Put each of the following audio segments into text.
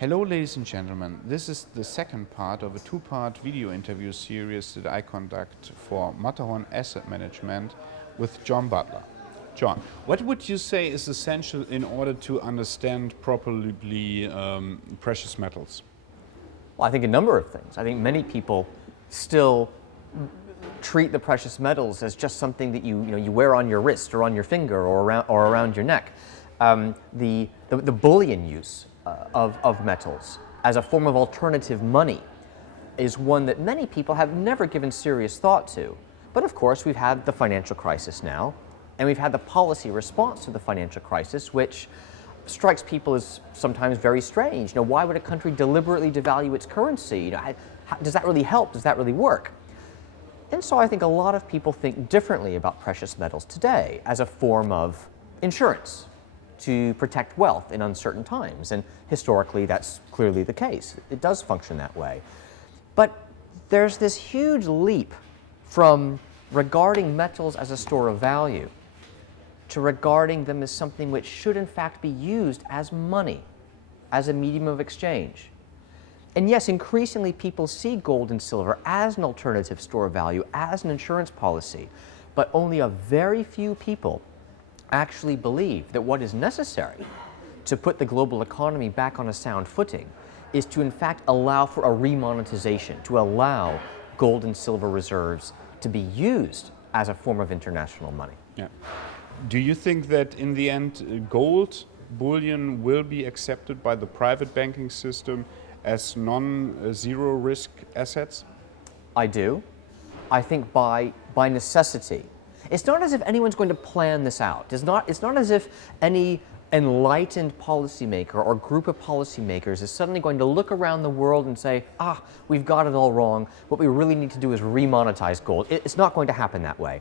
Hello ladies and gentlemen, this is the second part of a two-part video interview series that I conduct for MATTERHORN Asset Management with John Butler. John, what would you say is essential in order to understand properly precious metals? Well, I think a number of things. I think many people still treat the precious metals as just something that you wear on your wrist or on your finger or around your neck. The bullion use of metals as a form of alternative money is one that many people have never given serious thought to. But of course, we've had the financial crisis now, and we've had the policy response to the financial crisis, which strikes people as sometimes very strange. Why would a country deliberately devalue its currency? Does that really help? Does that really work? And so I think a lot of people think differently about precious metals today as a form of insurance to protect wealth in uncertain times. And historically, that's clearly the case. It does function that way. But there's this huge leap from regarding metals as a store of value to regarding them as something which should in fact be used as money, as a medium of exchange. And yes, increasingly people see gold and silver as an alternative store of value, as an insurance policy, but only a very few people actually believe that what is necessary to put the global economy back on a sound footing is to in fact allow for a remonetization, to allow gold and silver reserves to be used as a form of international money. Yeah. Do you think that in the end gold bullion will be accepted by the private banking system as non-zero risk assets? I do. I think by necessity. It's not as if anyone's going to plan this out. It's not as if any enlightened policymaker or group of policymakers is suddenly going to look around the world and say, we've got it all wrong. What we really need to do is remonetize gold. It's not going to happen that way.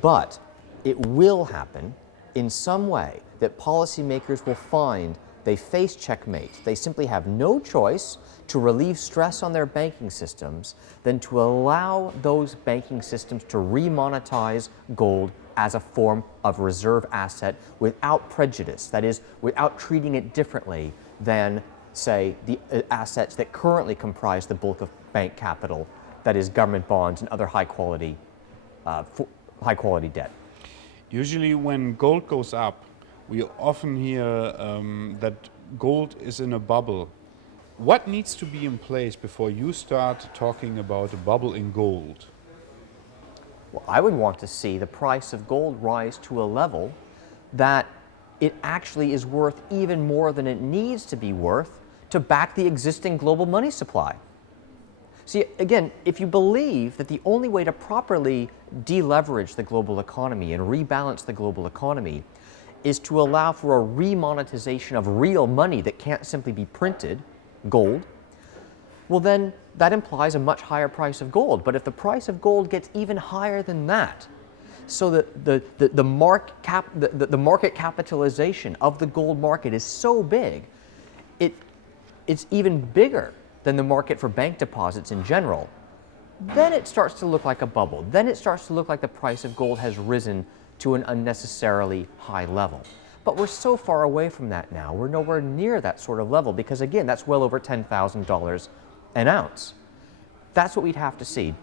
But it will happen in some way that policymakers will find they face checkmate. They simply have no choice to relieve stress on their banking systems than to allow those banking systems to remonetize gold as a form of reserve asset without prejudice, that is, without treating it differently than, say, the assets that currently comprise the bulk of bank capital, that is, government bonds and other high-quality debt. Usually when gold goes up, we often hear that gold is in a bubble. What needs to be in place before you start talking about a bubble in gold? Well, I would want to see the price of gold rise to a level that it actually is worth even more than it needs to be worth to back the existing global money supply. See, again, if you believe that the only way to properly deleverage the global economy and rebalance the global economy is to allow for a remonetization of real money that can't simply be printed, gold, well then that implies a much higher price of gold. But if the price of gold gets even higher than that, so that the market capitalization of the gold market is so big, it's even bigger than the market for bank deposits in general, then it starts to look like a bubble. Then it starts to look like the price of gold has risen to an unnecessarily high level. But we're so far away from that now. We're nowhere near that sort of level because, again, that's well over $10,000 an ounce. That's what we'd have to see.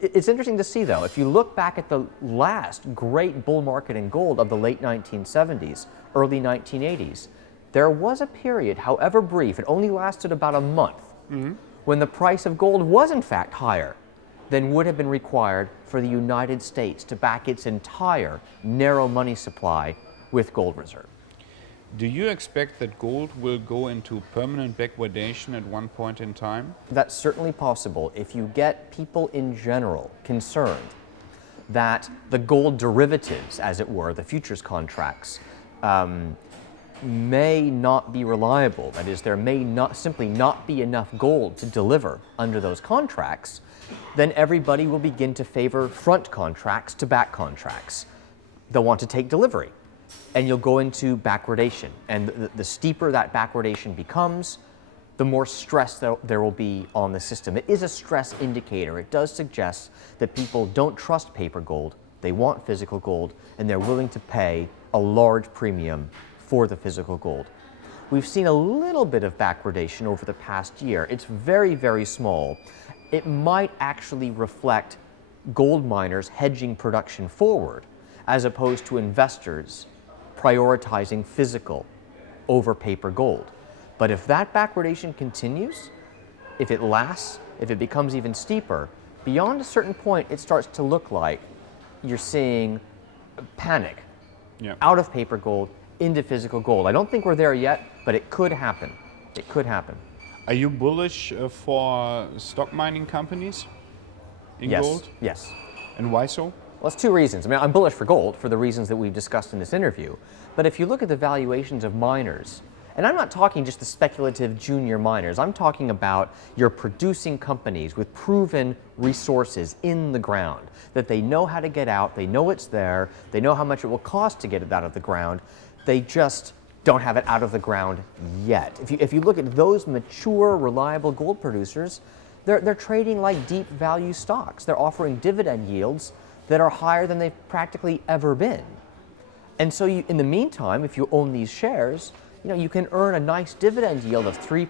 It's interesting to see, though, if you look back at the last great bull market in gold of the late 1970s, early 1980s, there was a period, however brief, it only lasted about a month, when the price of gold was in fact higher than would have been required for the United States to back its entire narrow money supply with gold reserve. Do you expect that gold will go into permanent backwardation at one point in time? That's certainly possible if you get people in general concerned that the gold derivatives, as it were, the futures contracts, may not be reliable. That is, there may simply not be enough gold to deliver under those contracts. Then everybody will begin to favor front contracts to back contracts. They'll want to take delivery, and you'll go into backwardation. And the steeper that backwardation becomes, the more stress there will be on the system. It is a stress indicator. It does suggest that people don't trust paper gold. They want physical gold, and they're willing to pay a large premium for the physical gold. We've seen a little bit of backwardation over the past year. It's very, very small. It might actually reflect gold miners hedging production forward, as opposed to investors prioritizing physical over paper gold. But if that backwardation continues, if it lasts, if it becomes even steeper, beyond a certain point, it starts to look like you're seeing panic out of paper gold into physical gold. I don't think we're there yet, but it could happen. It could happen. Are you bullish for stock mining companies in Yes. gold? Yes. And why so? Well, it's two reasons. I mean, I'm bullish for gold for the reasons that we've discussed in this interview. But if you look at the valuations of miners, and I'm not talking just the speculative junior miners, I'm talking about your producing companies with proven resources in the ground, that they know how to get out, they know it's there, they know how much it will cost to get it out of the ground, they just don't have it out of the ground yet. If you look at those mature, reliable gold producers, they're trading like deep value stocks. They're offering dividend yields that are higher than they've practically ever been. And so in the meantime, if you own these shares, you can earn a nice dividend yield of 3%,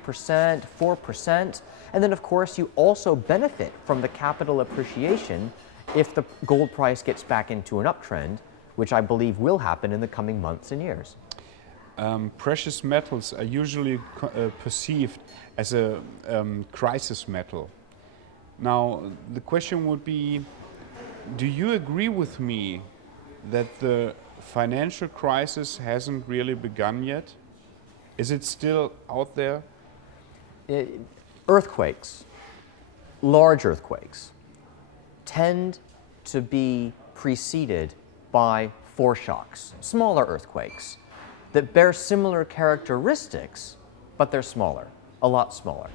4%, and then of course you also benefit from the capital appreciation if the gold price gets back into an uptrend, which I believe will happen in the coming months and years. Precious metals are usually perceived as a crisis metal. Now, the question would be, do you agree with me that the financial crisis hasn't really begun yet? Is it still out there? Earthquakes, large earthquakes, tend to be preceded by foreshocks, smaller earthquakes that bear similar characteristics, but they're smaller, a lot smaller.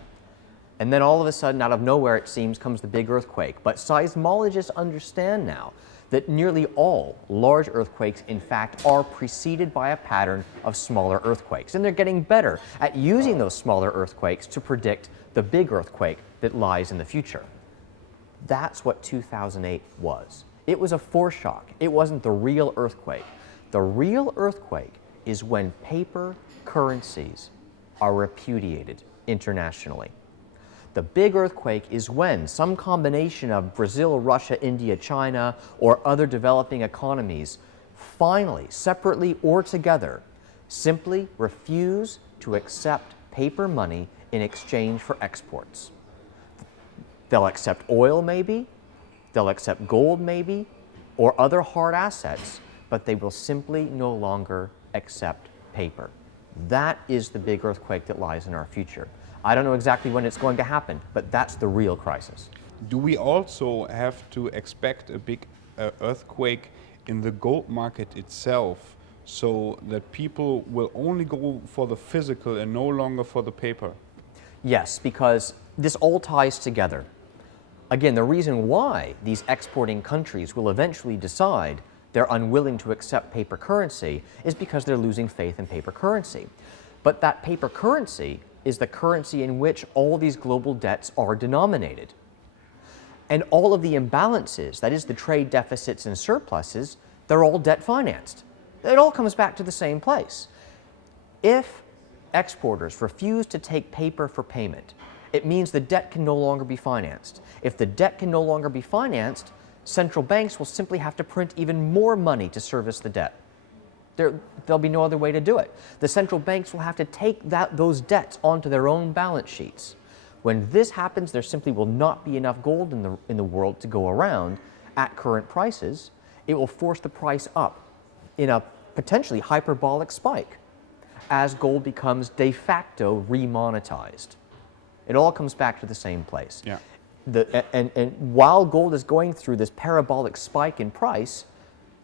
And then all of a sudden, out of nowhere, it seems, comes the big earthquake. But seismologists understand now that nearly all large earthquakes, in fact, are preceded by a pattern of smaller earthquakes. And they're getting better at using those smaller earthquakes to predict the big earthquake that lies in the future. That's what 2008 was. It was a foreshock. It wasn't the real earthquake. The real earthquake is when paper currencies are repudiated internationally. The big earthquake is when some combination of Brazil, Russia, India, China, or other developing economies finally, separately or together, simply refuse to accept paper money in exchange for exports. They'll accept oil maybe, they'll accept gold maybe, or other hard assets, but they will simply no longer accept paper. That is the big earthquake that lies in our future. I don't know exactly when it's going to happen, but that's the real crisis. Do we also have to expect a big earthquake in the gold market itself, so that people will only go for the physical and no longer for the paper? Yes, because this all ties together. Again, the reason why these exporting countries will eventually decide they're unwilling to accept paper currency is because they're losing faith in paper currency. But that paper currency is the currency in which all these global debts are denominated. And all of the imbalances, that is the trade deficits and surpluses, they're all debt financed. It all comes back to the same place. If exporters refuse to take paper for payment, it means the debt can no longer be financed. If the debt can no longer be financed, central banks will simply have to print even more money to service the debt. There'll be no other way to do it. The central banks will have to take those debts onto their own balance sheets. When this happens, there simply will not be enough gold in the world to go around at current prices. It will force the price up in a potentially hyperbolic spike as gold becomes de facto remonetized. It all comes back to the same place. Yeah. And while gold is going through this parabolic spike in price,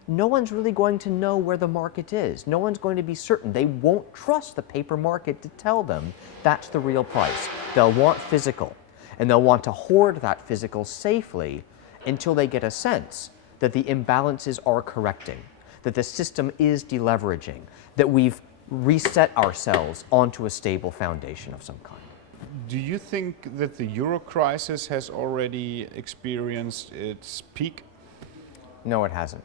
no one's really going to know where the market is. No one's going to be certain. They won't trust the paper market to tell them that's the real price. They'll want physical, and they'll want to hoard that physical safely until they get a sense that the imbalances are correcting, that the system is deleveraging, that we've reset ourselves onto a stable foundation of some kind. Do you think that the euro crisis has already experienced its peak? No, it hasn't.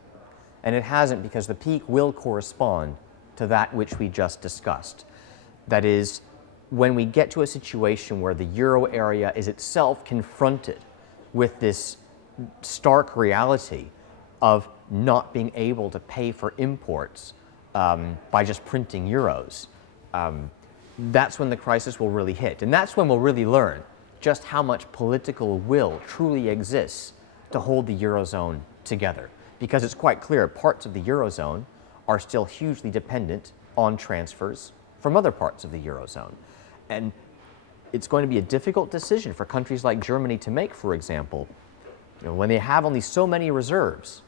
And it hasn't because the peak will correspond to that which we just discussed. That is, when we get to a situation where the euro area is itself confronted with this stark reality of not being able to pay for imports by just printing euros, that's when the crisis will really hit. And that's when we'll really learn just how much political will truly exists to hold the Eurozone together. Because it's quite clear parts of the Eurozone are still hugely dependent on transfers from other parts of the Eurozone. And it's going to be a difficult decision for countries like Germany to make, for example. When they have only so many reserves,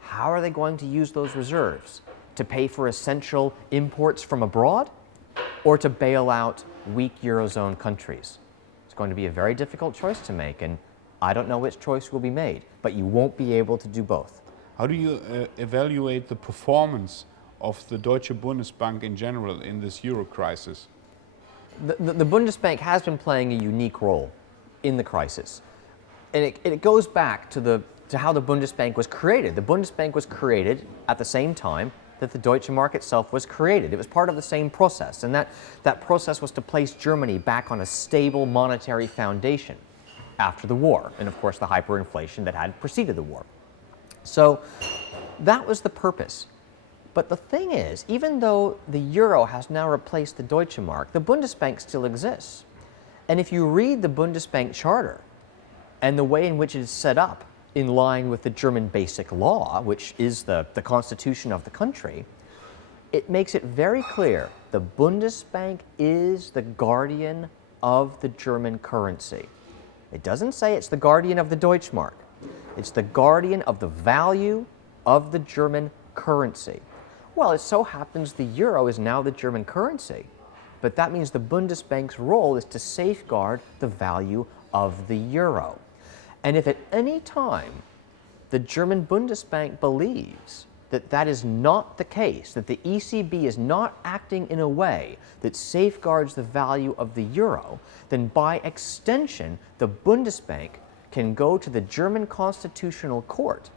how are they going to use those reserves? To pay for essential imports from abroad, or to bail out weak Eurozone countries? It's going to be a very difficult choice to make, and I don't know which choice will be made, but you won't be able to do both. How do you evaluate the performance of the Deutsche Bundesbank in general in this euro crisis? The Bundesbank has been playing a unique role in the crisis. And it goes back to how the Bundesbank was created. The Bundesbank was created at the same time that the Deutsche Mark itself was created. It was part of the same process, and that process was to place Germany back on a stable monetary foundation after the war, and of course the hyperinflation that had preceded the war. So that was the purpose. But the thing is, even though the euro has now replaced the Deutsche Mark, the Bundesbank still exists. And if you read the Bundesbank charter and the way in which it is set up in line with the German basic law, which is the constitution of the country, it makes it very clear the Bundesbank is the guardian of the German currency. It doesn't say it's the guardian of the Deutschmark. It's the guardian of the value of the German currency. Well, it so happens the euro is now the German currency, but that means the Bundesbank's role is to safeguard the value of the euro. And if at any time the German Bundesbank believes that that is not the case, that the ECB is not acting in a way that safeguards the value of the euro, then by extension, the Bundesbank can go to the German Constitutional Court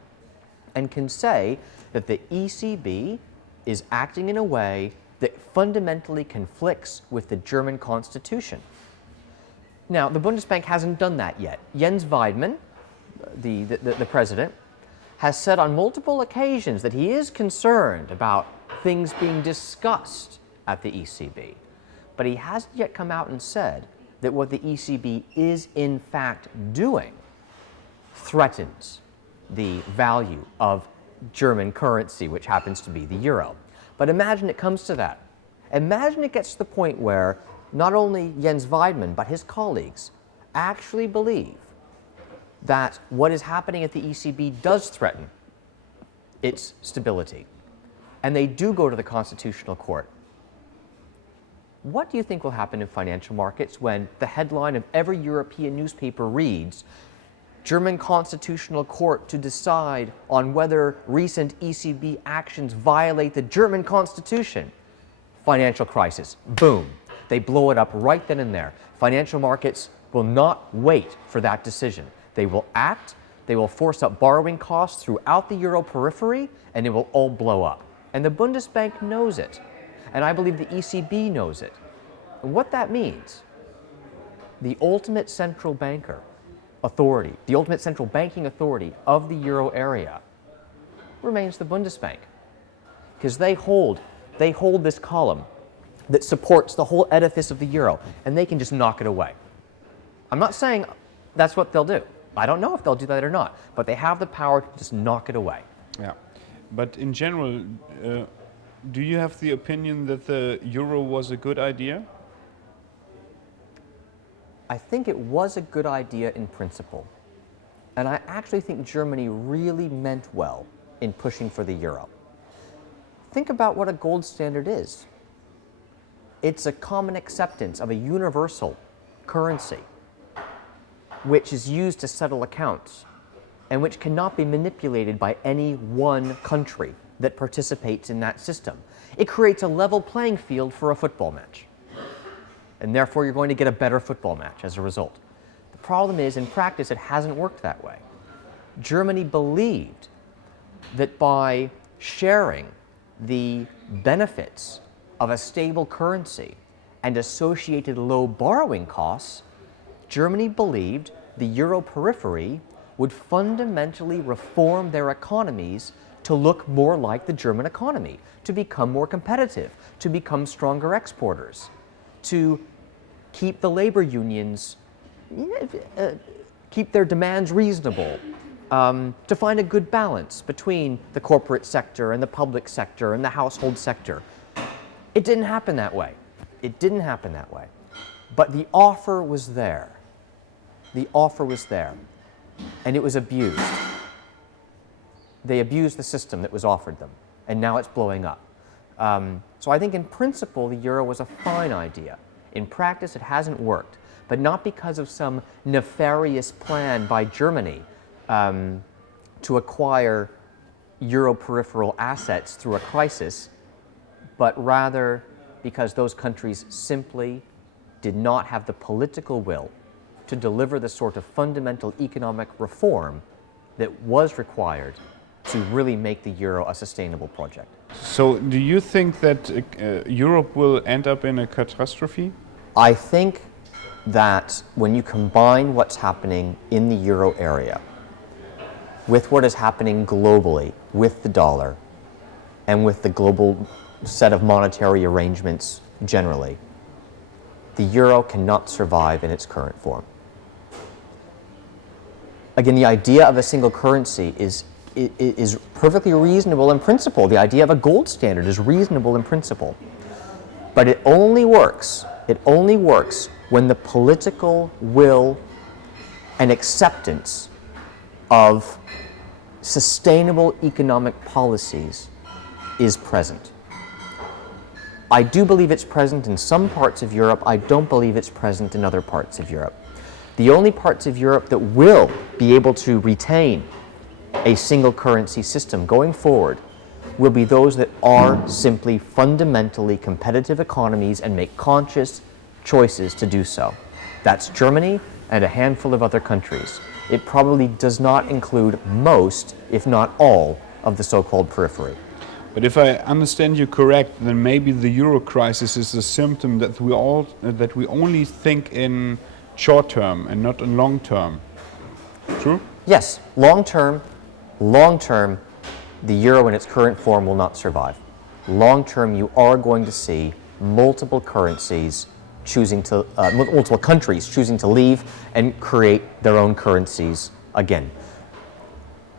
and can say that the ECB is acting in a way that fundamentally conflicts with the German Constitution. Now, the Bundesbank hasn't done that yet. Jens Weidmann, the president, has said on multiple occasions that he is concerned about things being discussed at the ECB. But he hasn't yet come out and said that what the ECB is in fact doing threatens the value of German currency, which happens to be the euro. But imagine it comes to that. Imagine it gets to the point where not only Jens Weidmann, but his colleagues actually believe that what is happening at the ECB does threaten its stability. And they do go to the Constitutional Court. What do you think will happen in financial markets when the headline of every European newspaper reads, German Constitutional Court to decide on whether recent ECB actions violate the German Constitution? Financial crisis. Boom. They blow it up right then and there. Financial markets will not wait for that decision. They will act, they will force up borrowing costs throughout the euro periphery, and it will all blow up. And the Bundesbank knows it. And I believe the ECB knows it. And what that means, the ultimate central banker authority, the ultimate central banking authority of the euro area remains the Bundesbank. Because they hold this column that supports the whole edifice of the euro, and they can just knock it away. I'm not saying that's what they'll do. I don't know if they'll do that or not, but they have the power to just knock it away. Yeah, but in general, do you have the opinion that the euro was a good idea? I think it was a good idea in principle. And I actually think Germany really meant well in pushing for the euro. Think about what a gold standard is. It's a common acceptance of a universal currency which is used to settle accounts and which cannot be manipulated by any one country that participates in that system. It creates a level playing field for a football match. And therefore, you're going to get a better football match as a result. The problem is, in practice, it hasn't worked that way. Germany believed that by sharing the benefits of a stable currency and associated low borrowing costs, Germany believed the euro periphery would fundamentally reform their economies to look more like the German economy, to become more competitive, to become stronger exporters, to keep the labor unions, keep their demands reasonable, to find a good balance between the corporate sector and the public sector and the household sector. It didn't happen that way. It didn't happen that way. But the offer was there. The offer was there. And it was abused. They abused the system that was offered them. And now it's blowing up. So I think in principle, the euro was a fine idea. In practice, it hasn't worked. But not because of some nefarious plan by Germany to acquire euro peripheral assets through a crisis, but rather because those countries simply did not have the political will to deliver the sort of fundamental economic reform that was required to really make the euro a sustainable project. So do you think that Europe will end up in a catastrophe? I think that when you combine what's happening in the euro area with what is happening globally with the dollar and with the global set of monetary arrangements generally, the euro cannot survive in its current form. Again, the idea of a single currency is perfectly reasonable in principle. The idea of a gold standard is reasonable in principle. But it only works when the political will and acceptance of sustainable economic policies is present. I do believe it's present in some parts of Europe. I don't believe it's present in other parts of Europe. The only parts of Europe that will be able to retain a single currency system going forward will be those that are simply fundamentally competitive economies and make conscious choices to do so. That's Germany and a handful of other countries. It probably does not include most, if not all, of the so-called periphery. But if I understand you correct, then maybe the euro crisis is a symptom that we only think in short term and not in long term. True? Yes, long term, the euro in its current form will not survive. Long term, you are going to see multiple currencies multiple countries choosing to leave and create their own currencies again.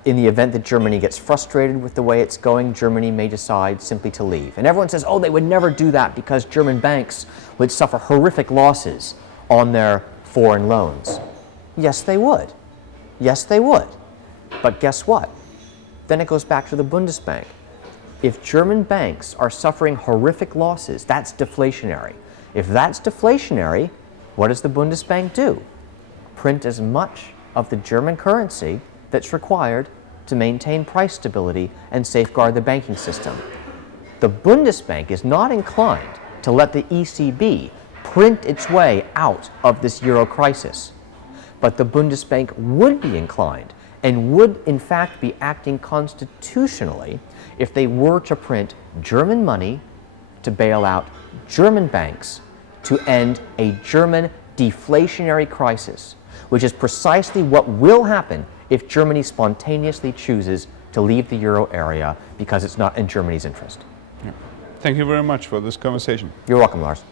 In the event that Germany gets frustrated with the way it's going, Germany may decide simply to leave. And everyone says, oh, they would never do that because German banks would suffer horrific losses on their foreign loans. Yes, they would. Yes, they would. But guess what? Then it goes back to the Bundesbank. If German banks are suffering horrific losses, that's deflationary. If that's deflationary, what does the Bundesbank do? Print as much of the German currency that's required to maintain price stability and safeguard the banking system. The Bundesbank is not inclined to let the ECB print its way out of this euro crisis. But the Bundesbank would be inclined and would in fact be acting constitutionally if they were to print German money to bail out German banks to end a German deflationary crisis, which is precisely what will happen if Germany spontaneously chooses to leave the euro area because it's not in Germany's interest. Yeah. Thank you very much for this conversation. You're welcome, Lars.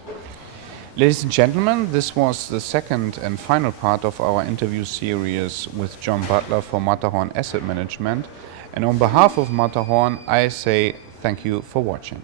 Ladies and gentlemen, this was the second and final part of our interview series with John Butler for Matterhorn Asset Management. And on behalf of Matterhorn, I say thank you for watching.